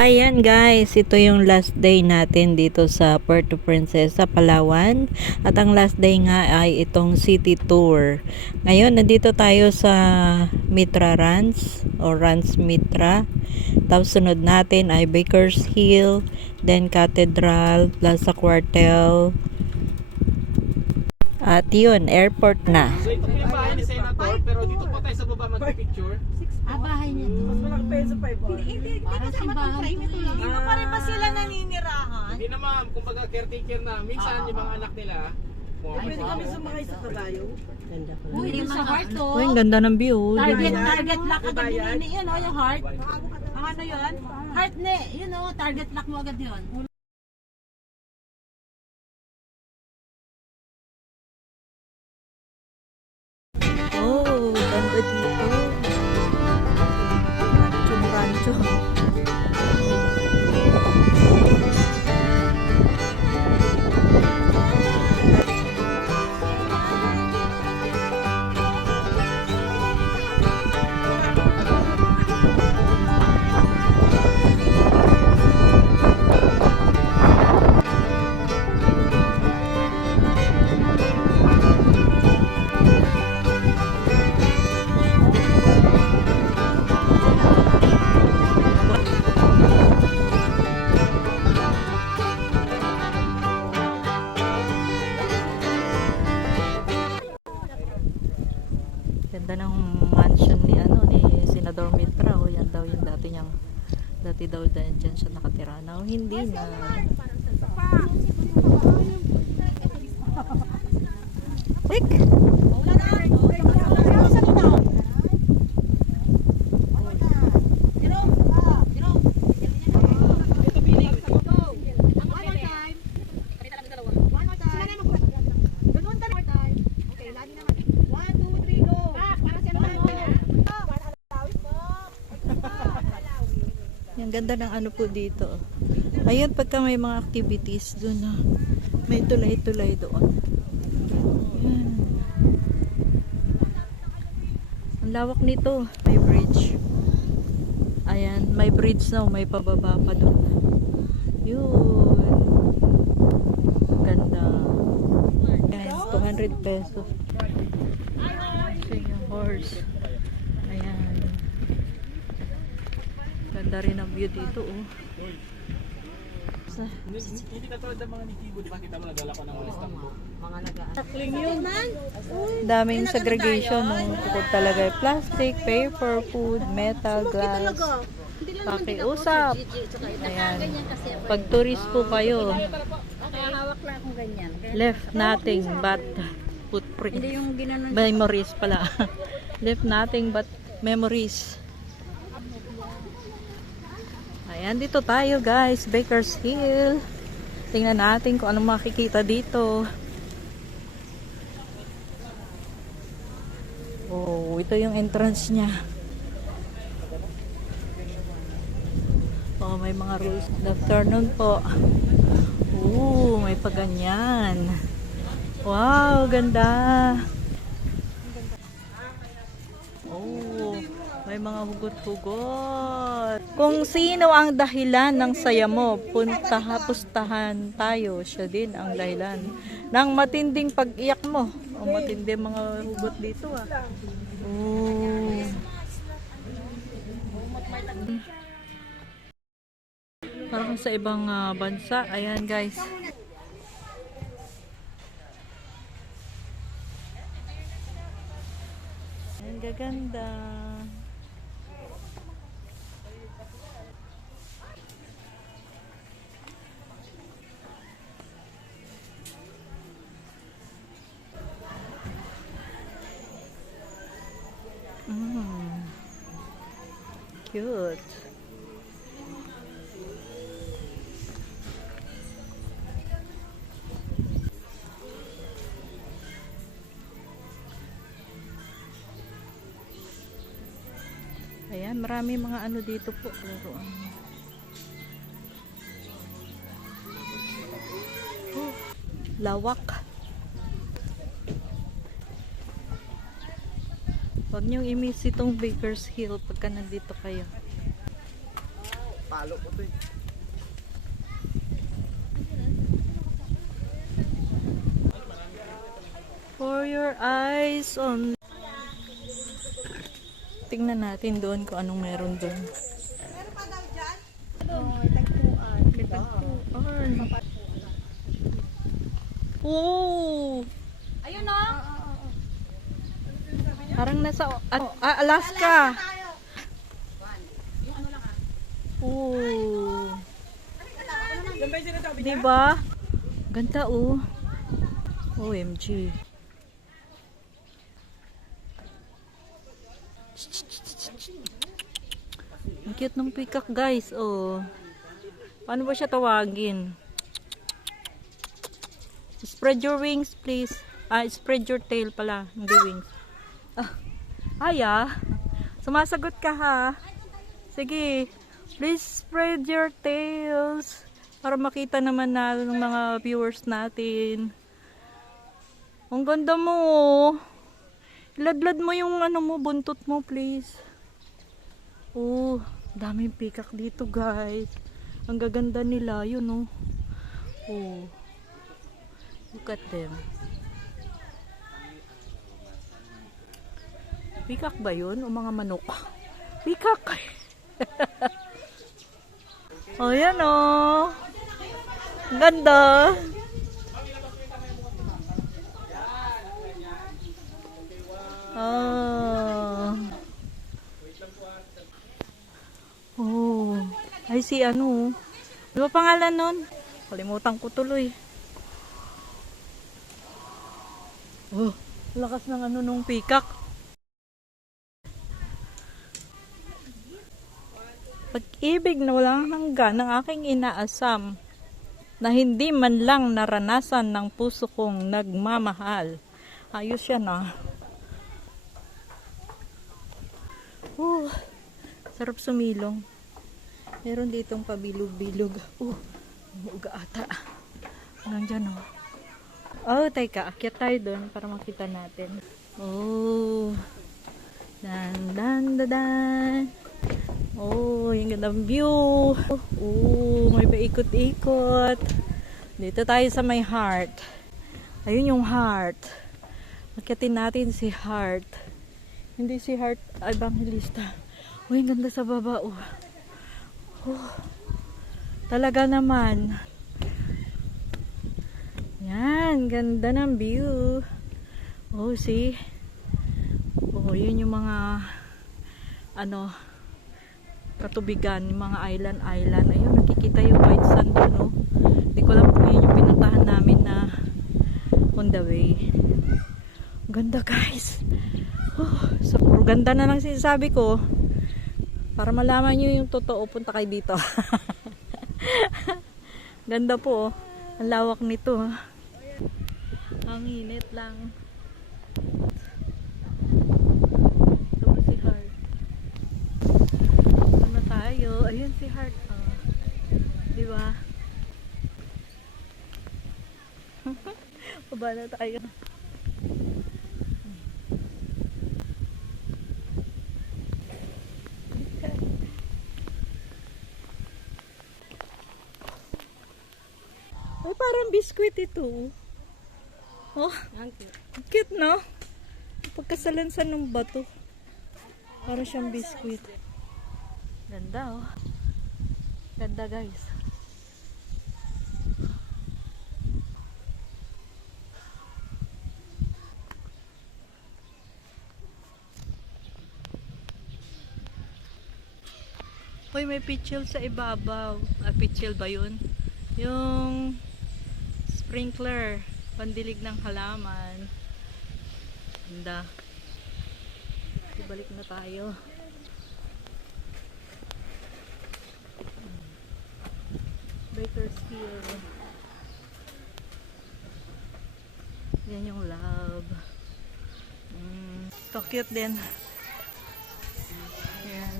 Ayan guys, ito yung last day natin dito sa Puerto Princesa, Palawan. At ang last day nga ay itong city tour. Ngayon, nandito tayo sa Mitra Ranch o Ranch Mitra. Tapos sunod natin ay Bakers Hill, then Cathedral, Plaza Cuartel. At yun, airport na. So ito po yung bahay ni Senator, pero dito po tayo sa baba magpipicture. Bahay niya to. Mas malaki peso pa iba. Parang simbahan to eh. Dito pa rin ba sila naninirahan? Hindi na ma'am, kumbaga caretaker na. Minsan yung mga anak nila, Pwede kami sumakay sa kabayo. Ganda ko. Uy, yung sa heart to. Uy, ang ganda ng view. Target Bayad. lock agad Bayad. yun. Yun o, yung heart. Ang ano yun? Heart ne. Yun o, target lock mo agad yun. Oh, ganda dito. Rancho. Ganda ng mansion ni Senador Mitra. O yan daw yung dati daw dyan siya nakatira. Now hindi na. Tik! Yung ganda ng ano po dito. Ayun, pagka may mga activities doon na may tulay-tulay doon. Ayan. Ang lawak nito. May bridge. Ayan, may bridge na. May pababa pa doon. Yun. Ganda. Ayan, 200 pesos. Ito yung horse. Ayan. Ganda rin ang view dito, oh. hindi katulad ng mga ni Kibo, di ba? Kita mo nagdala ko ng listang book. Mga nagaan. Daming segregation, no? Bukod talaga plastic, paper, food, metal, glass. Pakiusap. Ayan. Pag tourist po kayo, Hawak lang akong ganyan. left nothing but footprint. Memories pala. Left nothing but memories. Ayan, dito tayo guys, Bakers Hill. Tingnan natin kung anong makikita dito. Oh, ito yung entrance niya. Oh, may mga rules. Good afternoon po. Oh, may paganyan. Wow, ganda. Oh, may mga hugot-hugot. Kung sino ang dahilan ng saya mo, pustahan tayo. Siya din ang dahilan ng matinding pag-iyak mo. O matinding mga hugot dito ah. Oh. Parang sa ibang bansa. Ayan guys. Ayan, gaganda. Cute. Ayan, marami mga ano dito po. Laruan. Oh, lawak. Huwag niyong i-miss itong Bakers Hill pagka nandito kayo. Palo ko to eh. For your eyes on. Tingnan natin doon kung anong meron doon. Meron pa daw dyan? Tagpuan. Oh! Ayun o. Parang nasa Alaska. Oh. Diba? Ganda oh. OMG. Ang cute ng peacock guys. Oh. Paano ba siya tawagin? Spread your wings please. Spread your tail pala. Hindi wings. Aya. Sumasagot ka ha. Sige. Please spread your tails. Para makita naman na ng mga viewers natin. Ang ganda mo oh. Iladlad mo yung ano mo, buntot mo please. Oh, daming peacock dito guys. Ang gaganda nila, yun oh. Oh. Look at them. Peacock ba yun? O mga manok? Peacock! Oh, yan oh. Ganda. Oh. Oh. Ay si ano. Ano ba pangalan nun? Kalimutan ko tuloy. Oh, lakas ng ano nung peacock. Pag-ibig na walang hanggan ng aking inaasam na hindi man lang naranasan ng puso kong nagmamahal. Ayos yan ah. Sarap sumilong. Meron ditong pabilog-bilog. Uga ata. Hanggang dyan oh. Oh, teka. Akyat tayo doon para makita natin. Oh. Dan, dan, dan, dan. Oh, yung gandang view. Oh, may paikot-ikot. Dito tayo sa may heart. Ayun yung heart. Akyatin natin si heart. Hindi si heart evangelista. Oh, yung ganda sa baba. Oh. Talaga naman. Yan, ganda ng view. Oh, see? Oh, yun yung mga ano, katubigan, yung mga island. Ayun, nakikita yung white sand doon, no? Hindi ko alam kung yun yung pinuntahan namin na on the way. Ganda, guys. So, ganda na lang sinasabi ko. Para malaman nyo yung totoo, punta kayo dito. Ganda po. Ang lawak nito. Ang init lang. Ito po si Heart. Ano tayo? Ayun si Heart. Diba? Baba na tayo. Ay, parang biskuit ito. Oh, cute, no? Pagkasalansan ng bato. Parang siyang biskuit. Ganda, oh. Ganda, guys. Hoy, may pitchel sa ibabaw. Pitchel ba yun? Yung sprinkler, pandilig ng halaman. Ganda. Ibalik na tayo. Baker's Hill. Yan yung love. So cute din. Yan.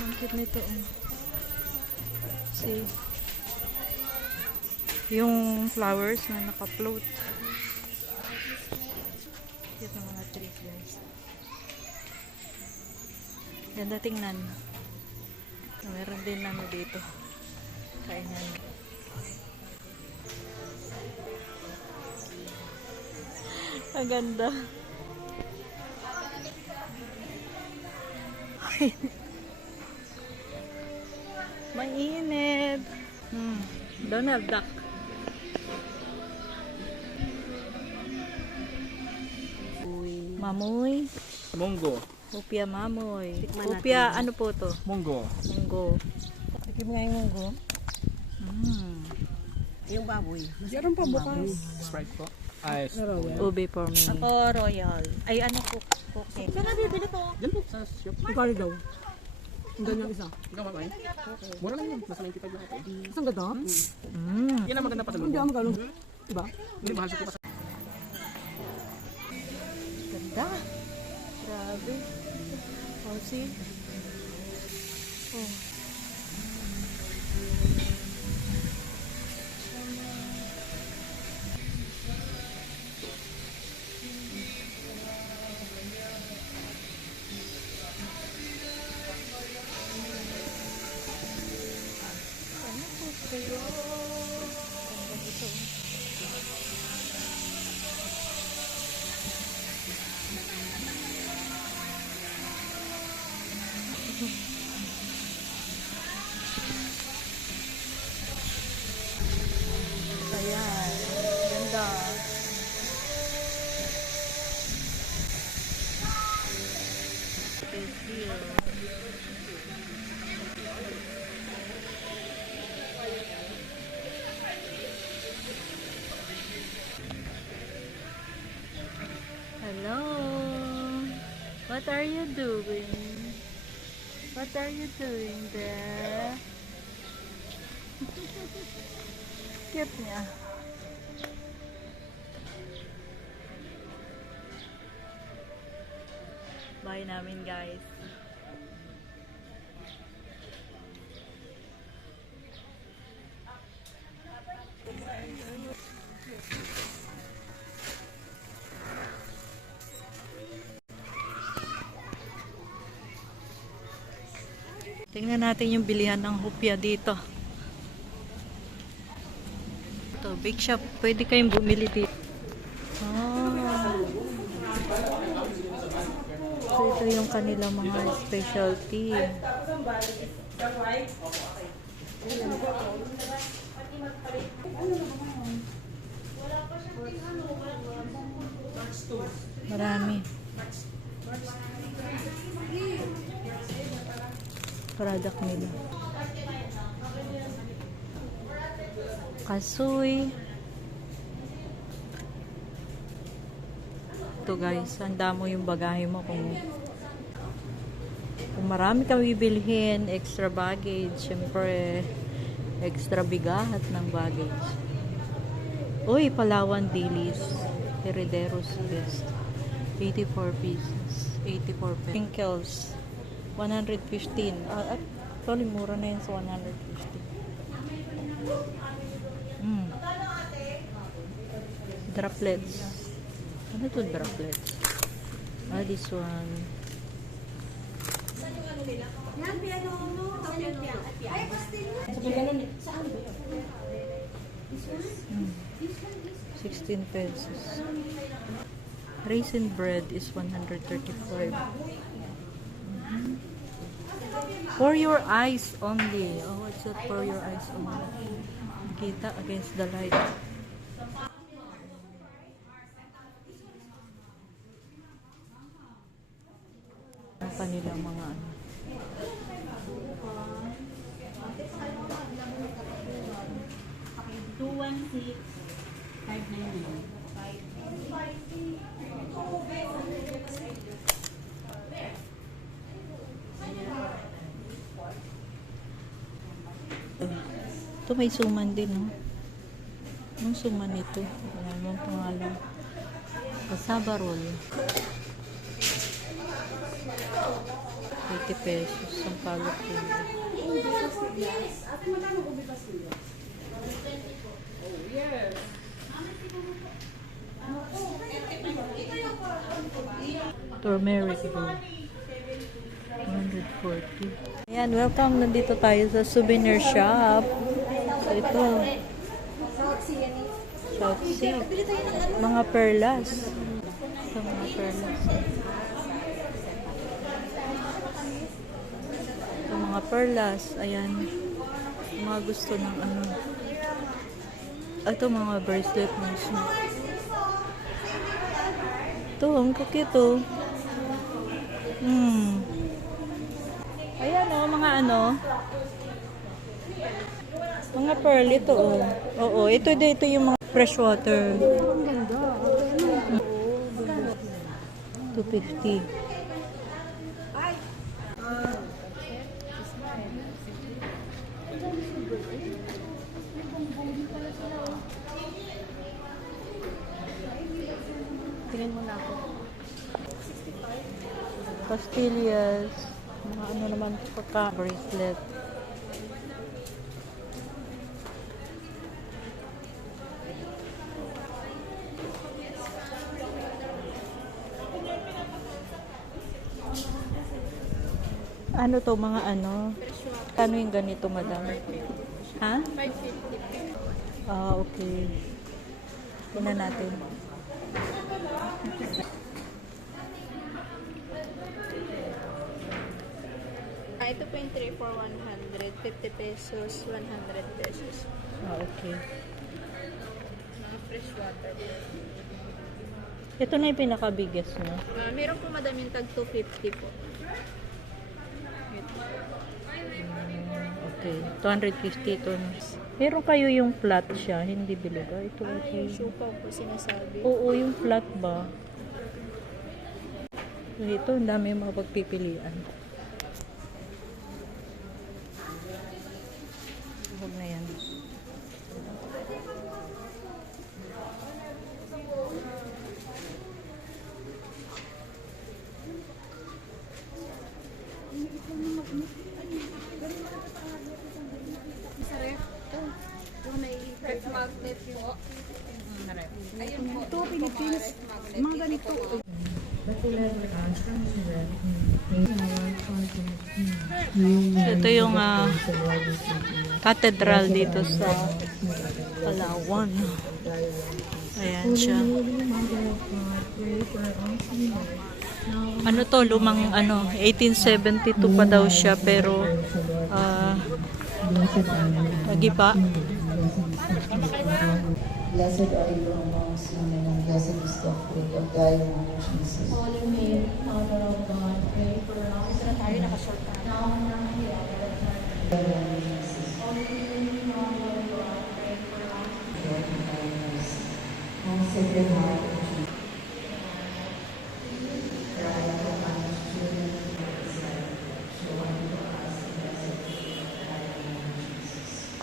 Ang cute nito. See? Yung flowers na naka-float. Cute ng mga trees, guys. Ganda tingnan. Meron din ano dito. Kainan. Ang ganda. Mainit. Donald Duck. Mamoy. Munggo. Upia mamoy. Tikman natin Upia, yan. ano po to? Munggo. Munggo. Tikim nga yung munggo. Yung baboy. Meron pa bukas. Sprite po. Ay, Ube for me. Ako, royal. Ay, ano, cookie. Saka bibili ko. yan po sa shop. Magkano daw? Ang ganyang isa. Ikaw ba kayo? Mura lang yun. Nasa 95 lang ako. Isang ganda? Yan ang maganda pa sa Hindi lugo. ako magkano. Diba? Hindi mahal siya po kasi. Ganda. Grabe. Oh, see? Oh. Ayan. Ganda. Thank you. Hello. What are you doing? What are you doing there? Cute niya. Bye namin, guys. Tingnan natin yung bilihan ng hupya dito. Ito, big shop. Pwede kayong bumili dito. Ah. So, ito yung kanilang mga specialty. Marami. Product nila. Kasoy. Ito guys, handa mo yung bagahe mo kung marami kang bibilhin, extra baggage, syempre extra bigat ng baggage. Uy, Palawan Dilis, Herederos Best, 84 pieces, 84 pesos. Pinkles, 115. Actually, mura na yun sa 150. Droplets. Ano to droplets? This one. Yan, piano mo. Ay, pastil mo. 16 pesos. Raisin bread is 135. For your eyes only. Oh, it's not for your eyes only. Kita against the light. Ang kanilang mga ano. Ito may suman din, no? Anong suman ito? Wala namang pangalan. Cassava roll. 80 pesos ang palok din. Turmeric roll. 150. 240. Ayan, welcome. Nandito tayo sa souvenir shop. So, ito. South Sea. Mga perlas. Ito, mga perlas. Ito, mga perlas. Ayan. Mga gusto ng ano. Ito, mga bracelet mismo. Ito, ang cute, oh. Ayan, oh, mga ano. Mga pearl, ito, oh. Oo, ito yung mga freshwater. Ang ganda. 250. Tingin mo na ako. Pastillas. Mga ano naman, pagka-bracelet. Ano to, mga ano? Kano yung ganito, madam? Ha? 550. Ah, okay. Tingnan natin. Ito po yung 3 for 100, 50 pesos, 100 pesos. Ah, okay. Mga fresh water. Ito na yung pinaka-biggest, no? Meron po madam yung tag 250 po. Okay. 250 ito. Meron kayo yung flat siya, hindi bilog. Ah, ito, okay. Yung shoe po sinasabi. Oo, yung flat ba? So, ito, ang dami yung mga pagpipilian. Huwag na yan. Ito, Philippines. Mga ganito. Ito yung cathedral dito sa Palawan. Ayan siya. Ano to, lumang ano, 1872 pa daw siya pero lagi pa. Blessed are you amongst women, and blessed is the fruit of thy womb, Jesus. Holy Mary, Mother of God, pray for us. Now and at the hour of our death. Jesus. Holy Mary, Mother of God, pray for us. Lord, have mercy. Most Sacred Heart of Jesus. Cry for us, children of Israel. Show unto us the blessed fruit of thy womb, Jesus.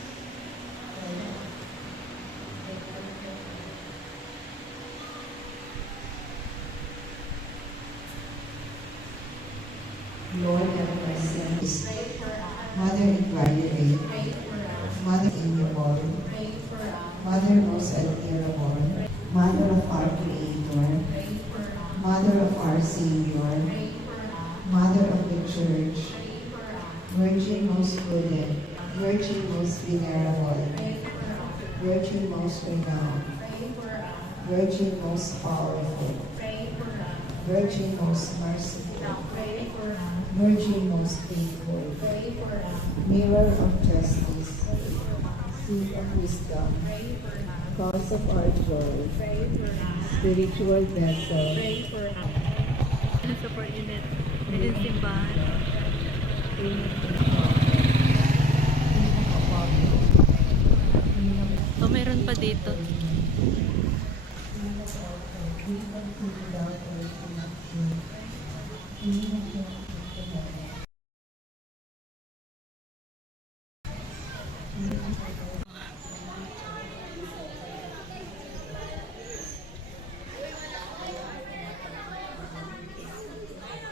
Lord have mercy. Mother Incarnate, Mother Immortal, Mother most admirable, Mother of our Creator, Mother of our Savior, Mother of the Church, Virgin most prudent, Virgin most venerable, Virgin most renowned, Virgin most powerful, Virgin most merciful, Virgin most faithful, Mirror of justice, Seat of wisdom, Cause of our joy, Spiritual vessel, Support unit. Din simbahan. So, meron pa dito.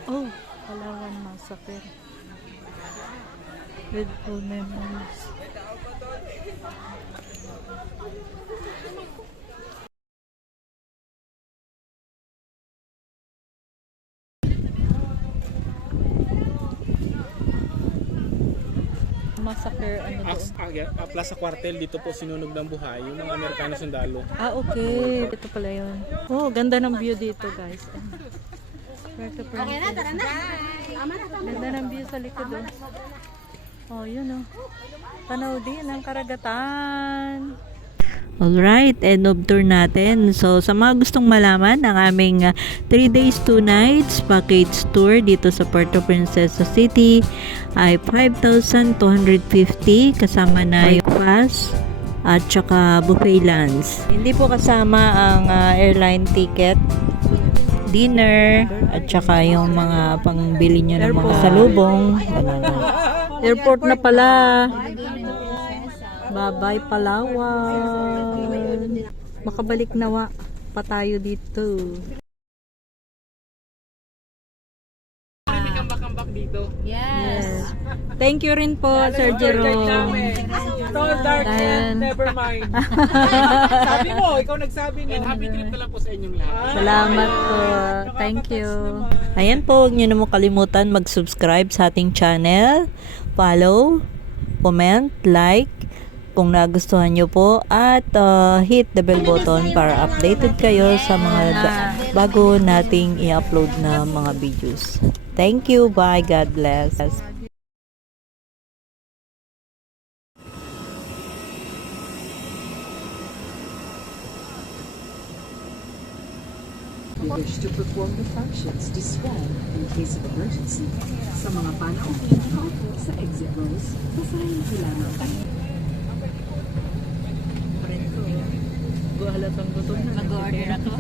Oh, Palawan Massacre. Dreadful memories. massacre ano doon? Plaza Cuartel, dito po sinunog ng buhay yung mga Amerikano sundalo. Ah, okay. Ito pala yun. Oh, ganda ng view dito, guys. Okay na, tara na. Ganda ng view sa likod, oh. Oh, yun, oh. Tanaw din ang karagatan. Alright, end of tour natin. So, sa mga gustong malaman ng aming 3 days, 2 nights package tour dito sa Puerto Princesa City ay 5,250 kasama na yung pass at saka buffet lunch. Hindi po kasama ang airline ticket, dinner, at saka yung mga pangbili nyo ng mga salubong. Airport na pala. Bye-bye Palawan. Makabalik nawa pa tayo dito. May kambak-kambak dito. Yes. Thank you rin po, Sir Jerome. Tall, dark, and never mind. Sabi mo, ikaw nagsabi And no. happy trip na lang po sa inyong lahat. Salamat po. Thank you. Ayan po, huwag nyo naman kalimutan mag-subscribe sa ating channel. Follow, comment, like, kung nagustuhan nyo po, at hit the bell button para updated kayo sa mga bago nating i-upload na mga videos. Thank you. Bye. God bless. We wish to perform the functions described in case of emergency. Sa mga panahon sa exit rows, basahin lamang tayo. Halatang gutom na. Mag-order ako.